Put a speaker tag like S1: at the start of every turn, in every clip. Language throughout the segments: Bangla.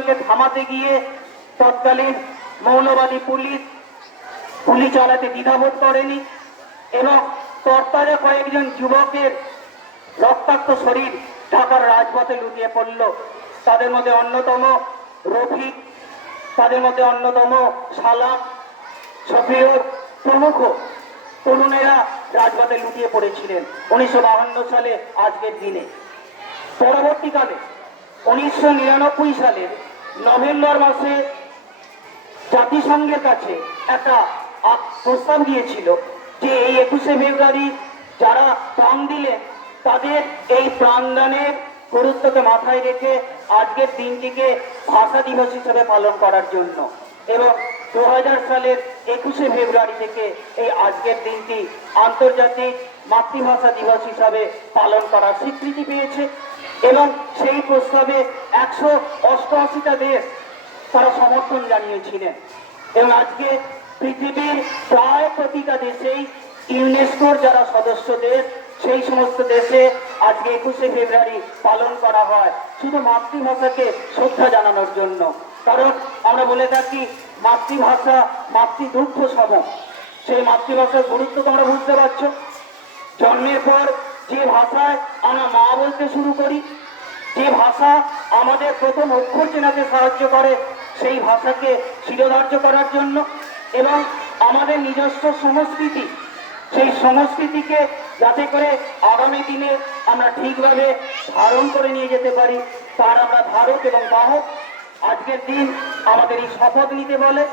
S1: আন্দোলনকে থামাতে গিয়ে তৎকালীন মৌলবাদী পুলিশ গুলি চালাতে দ্বিধাবোধ করেনি এবং তরতাজা কয়েকজন যুবকের রক্তাক্ত শরীর ঢাকার রাজপথে লুটিয়ে পড়ল। তাদের মধ্যে অন্যতম রফিক, তাদের মধ্যে অন্যতম সালাম শফিউর প্রমুখ তরুণেরা রাজপথে লুটিয়ে পড়েছিলেন উনিশশো সালে আজকের দিনে। পরবর্তীকালে উনিশশো নিরানব্বই সালের নভেম্বর মাসে জাতিসংঘের কাছে একটা প্রস্তাব দিয়েছিল যে এই একুশে ফেব্রুয়ারি যারা প্রাণ দিলেন তাদের এই প্রাণদানের গুরুত্বকে মাথায় রেখে আজকের দিনটিকে ভাষা দিবস হিসেবে পালন করার জন্য। এবং দু হাজার সালের একুশে ফেব্রুয়ারি থেকে এই আজকের দিনটি আন্তর্জাতিক মাতৃভাষা দিবস হিসাবে পালন করার স্বীকৃতি পেয়েছে এবং সেই প্রস্তাবে একশো অষ্টআশিটা দেশ তারা সমর্থন জানিয়েছিলেন। এবং আজকে পৃথিবীর প্রায় প্রতিটা দেশেই ইউনেস্কোর যারা সদস্য দেশ, সেই সমস্ত দেশে আজকে একুশে ফেব্রুয়ারি পালন করা হয়। শুধু মাতৃভাষাকে শ্রদ্ধা জানানোর জন্য। কারণ আমরা বলে থাকি মাতৃভাষা মাতৃদুগ্ধ সম। সেই মাতৃভাষার গুরুত্ব তোমরা বুঝতে পারছ। জন্মের পর যে ভাষায় আমরা মা বলতে শুরু করি, যে ভাষা আমাদের প্রথম অক্ষর চেনাতে সাহায্য করে, সেই ভাষাকে শিরোধার্য করার জন্য এবং আমাদের নিজস্ব সংস্কৃতি, সেই সংস্কৃতিকে যাতে করে আগামী দিনে আমরা ঠিকভাবে ধারণ করে নিয়ে যেতে পারি। তার আমরা ধারক এবং বাহক। আজকের দিন আমাদের এই শপথ নিতে বলে,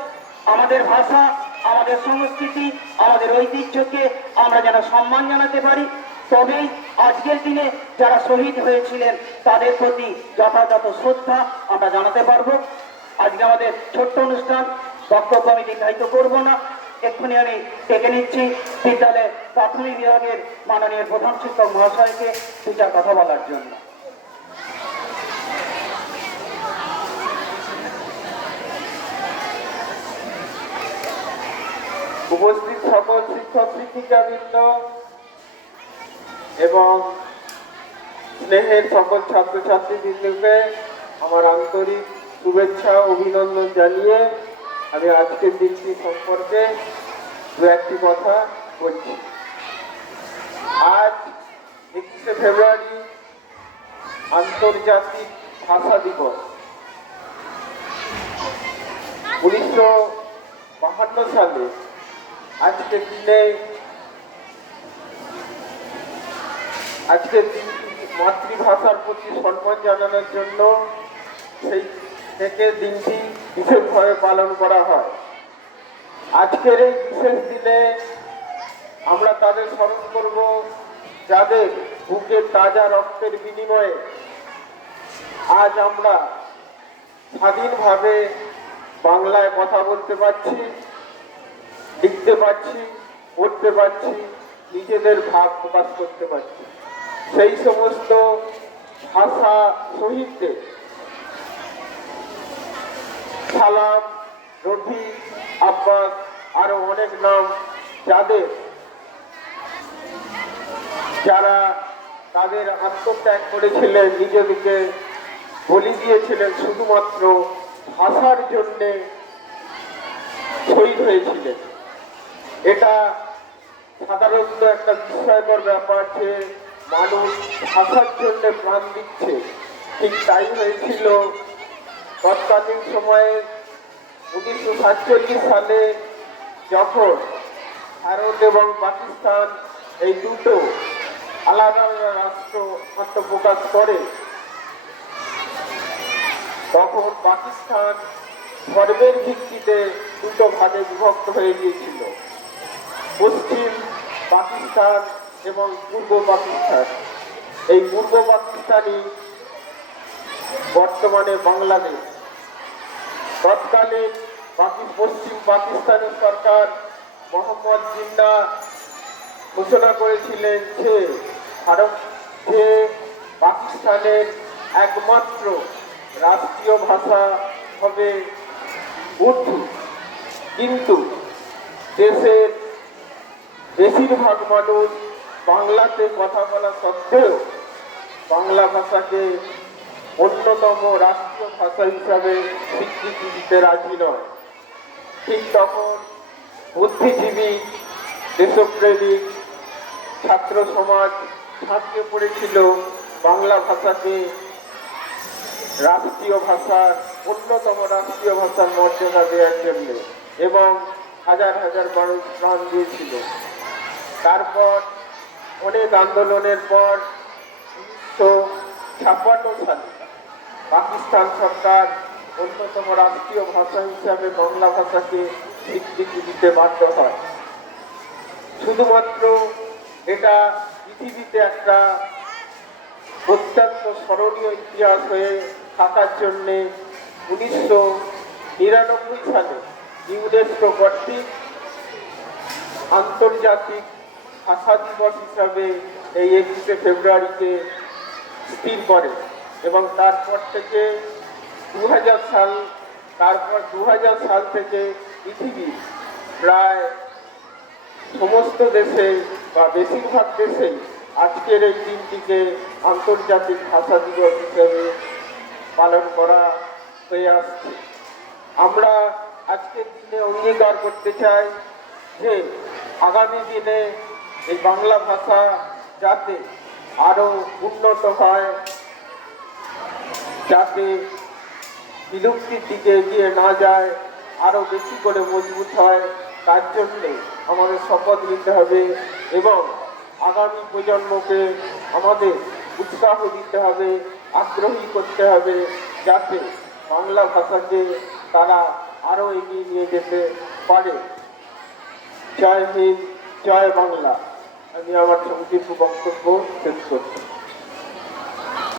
S1: আমাদের ভাষা, আমাদের সংস্কৃতি, আমাদের ঐতিহ্যকে আমরা যেন সম্মান জানাতে পারি। তবেই আজকের দিনে যারা শহীদ হয়েছিলেন, তাদের প্রতি যথাযথ শ্রদ্ধা আমরা জানাতে পারব। আজকে আমাদের ছোট্ট অনুষ্ঠান, বক্তব্য আমি দীর্ঘায়িত করব না। এক্ষুনি আমি ডেকে নিচ্ছি বিদ্যালয়ের প্রাথমিক বিভাগের মাননীয় প্রধান শিক্ষক মহাশয়কে দু কথা বলার জন্য।
S2: উপস্থিত সকল শিক্ষক, শিক্ষিকাবৃন্দ এবং স্নেহের সকল ছাত্রছাত্রীবৃন্দকে আমার আন্তরিক শুভেচ্ছা অভিনন্দন জানিয়ে আমি আজকের দিনটি সম্পর্কে দু একটি কথা বলছি। আজ একুশে ফেব্রুয়ারি আন্তর্জাতিক ভাষা দিবস। উনিশশো বাহান্ন সালে আজকের দিনে আজকের দিনটি মাতৃভাষার প্রতি সম্মান জানানোর জন্য সেই থেকে দিনটি বিশেষভাবে পালন করা হয়। আজকের এই বিশেষ দিনে আমরা তাদের স্মরণ করব যাদের বুকের তাজা রক্তের বিনিময়ে আজ আমরা স্বাধীনভাবে বাংলায় কথা বলতে পারছি। লিখতে পারছি, পড়তে পারছি, নিজেদের ভাব প্রকাশ করতে পারছি। সেই সমস্ত ভাষা শহীদদের, সালাম, রফি, আব্বাস, আরও অনেক নাম যাদের, যারা তাদের আত্মত্যাগ করেছিলেন, নিজেদেরকে বলি দিয়েছিলেন, শুধুমাত্র ভাষার জন্যে শহীদ হয়েছিলেন। এটা সাধারণত একটা বিস্ময়কর ব্যাপার যে মানুষ ভাষার জন্য প্রাণ দিচ্ছে। ঠিক তাই হয়েছিল। তৎকালীন সময়ে উনিশশো সাতচল্লিশ সালে যখন ভারত এবং পাকিস্তান এই দুটো আলাদা আলাদা রাষ্ট্র আত্মপ্রকাশ করে, তখন পাকিস্তান ধর্মের ভিত্তিতে দুটো ভাগে বিভক্ত হয়ে গিয়েছিল। পশ্চিম পাকিস্তান এবং পূর্ব পাকিস্তান। এই পূর্ব পাকিস্তানই বর্তমানে বাংলাদেশ। তৎকালে পশ্চিম পাকিস্তানের সরকার মোহাম্মদ জিন্না ঘোষণা করেছিলেন যে ভারত যে পাকিস্তানের একমাত্র রাষ্ট্রীয় ভাষা হবে উর্দু। কিন্তু দেশের বেশিরভাগ মানুষ বাংলাতে কথা বলা সত্ত্বেও বাংলা ভাষাকে অন্যতম রাষ্ট্রীয় ভাষা হিসাবে স্বীকৃতি দিতে রাজি নয়। ঠিক তখন বুদ্ধিজীবী দেশপ্রেমিক ছাত্র সমাজ ঝাঁপিয়ে পড়েছিল বাংলা ভাষাকে রাষ্ট্রীয় ভাষার, অন্যতম রাষ্ট্রীয় ভাষার মর্যাদা দেওয়ার জন্য এবং হাজার হাজার মানুষ প্রাণ দিয়েছিল। তারপর অনেক আন্দোলনের পর উনিশশো ছাপ্পান্ন সালে পাকিস্তান সরকার অন্যতম রাষ্ট্রীয় ভাষা হিসাবে বাংলা ভাষাকে স্বীকৃতি দিতে বাধ্য হয়। শুধুমাত্র এটা পৃথিবীতে একটা অত্যন্ত স্মরণীয় ইতিহাস হয়ে থাকার জন্যে উনিশশো নিরানব্বই সালে ইউনেস্কো কর্তৃক আন্তর্জাতিক ভাষা দিবস হিসাবে এই একুশে ফেব্রুয়ারিকে স্থির করে এবং তারপর থেকে দু হাজার সাল, তারপর দু হাজার সাল থেকে পৃথিবীর প্রায় সমস্ত দেশে বা বেশিরভাগ দেশেই আজকের এই দিনটিকে আন্তর্জাতিক ভাষা দিবস হিসেবে পালন করা হয়ে আসছে। আমরা আজকের দিনে অঙ্গীকার করতে চাই যে আগামী দিনে এই বাংলা ভাষা যাতে আরও উন্নত হয়, যাতে বিলুপ্তির দিকে এগিয়ে না যায়, আরও বেশি করে মজবুত হয়, তার জন্যে আমাদের শপথ নিতে হবে এবং আগামী প্রজন্মকে আমাদের উৎসাহ দিতে হবে, আগ্রহী করতে হবে যাতে বাংলা ভাষাকে তারা আরও এগিয়ে নিয়ে যেতে পারে। জয় হিন্দ, জয় বাংলা। আমি আমার সংক্ষিপ্ত বক্তব্য শেষ করছি।